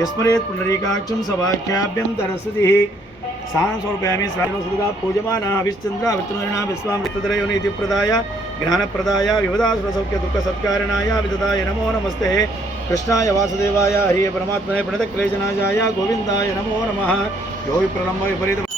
यस्मरेत् पुंडरीकाक्षं सभाख्याभ्यं तरस्वतिः स्थानं समर्पयामि। स्वामिनोसुधा पूजमाना हविश्चन्द्र विष्णुना विश्वामृतधरयोनिति प्रदाय ज्ञानप्रदाय विवदासुरसौख्यदुःखसत्कारणाय विददाय नमो नमस्ते। कृष्णाय वासुदेवाय हरिये परमात्मने प्रणतक्लेशनाशाय गोविन्दाय नमो नमः। यो विप्रलम्ब विपरीत